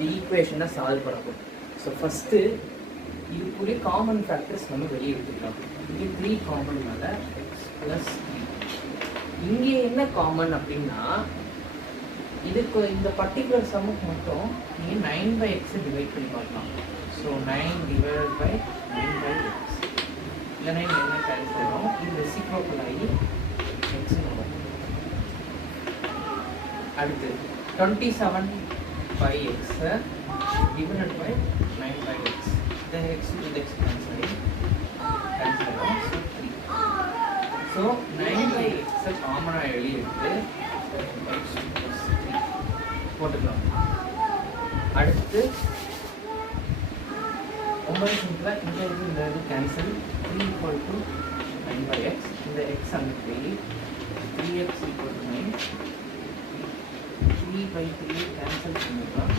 இந்த ஈக்குவேஷனை சால்வ் பண்ணணும். ஸோ ஃபஸ்ட்டு இதுக்குரிய காமன் ஃபேக்டர்ஸ் நம்ம வெளியே எடுத்துக்கலாம். இங்கே 3 காமன்னால எக்ஸ் ப்ளஸ் 3. இங்கே என்ன காமன் அப்படின்னா இதுக்கு இந்த பர்டிகுலர் சம்முக்கு மட்டும் நீங்கள் 9/x டிவைட் பண்ணி பார்க்கலாம். ஸோ 9 டிவைடட் பை 9/x இல்லைனா இங்கே என்ன கேன்சல் ஆகும், இது ரெசிப்ரோக்கல் ஆகி எக்ஸ்னு வரும். அடுத்து 27/x divided by 9/x. The x with x cancel ஆகும். So 9/x காமனாக எழுதி எடுத்து x plus 3 போட்டுக்கலாம். அடுத்து 9 சிம்பிளாக இந்த இது கேன்சல். 3 equal to 9/x. இந்த x அங்கே போய் 3x equal to 9. 3/3 கேன்சல் பண்ணிடலாம்.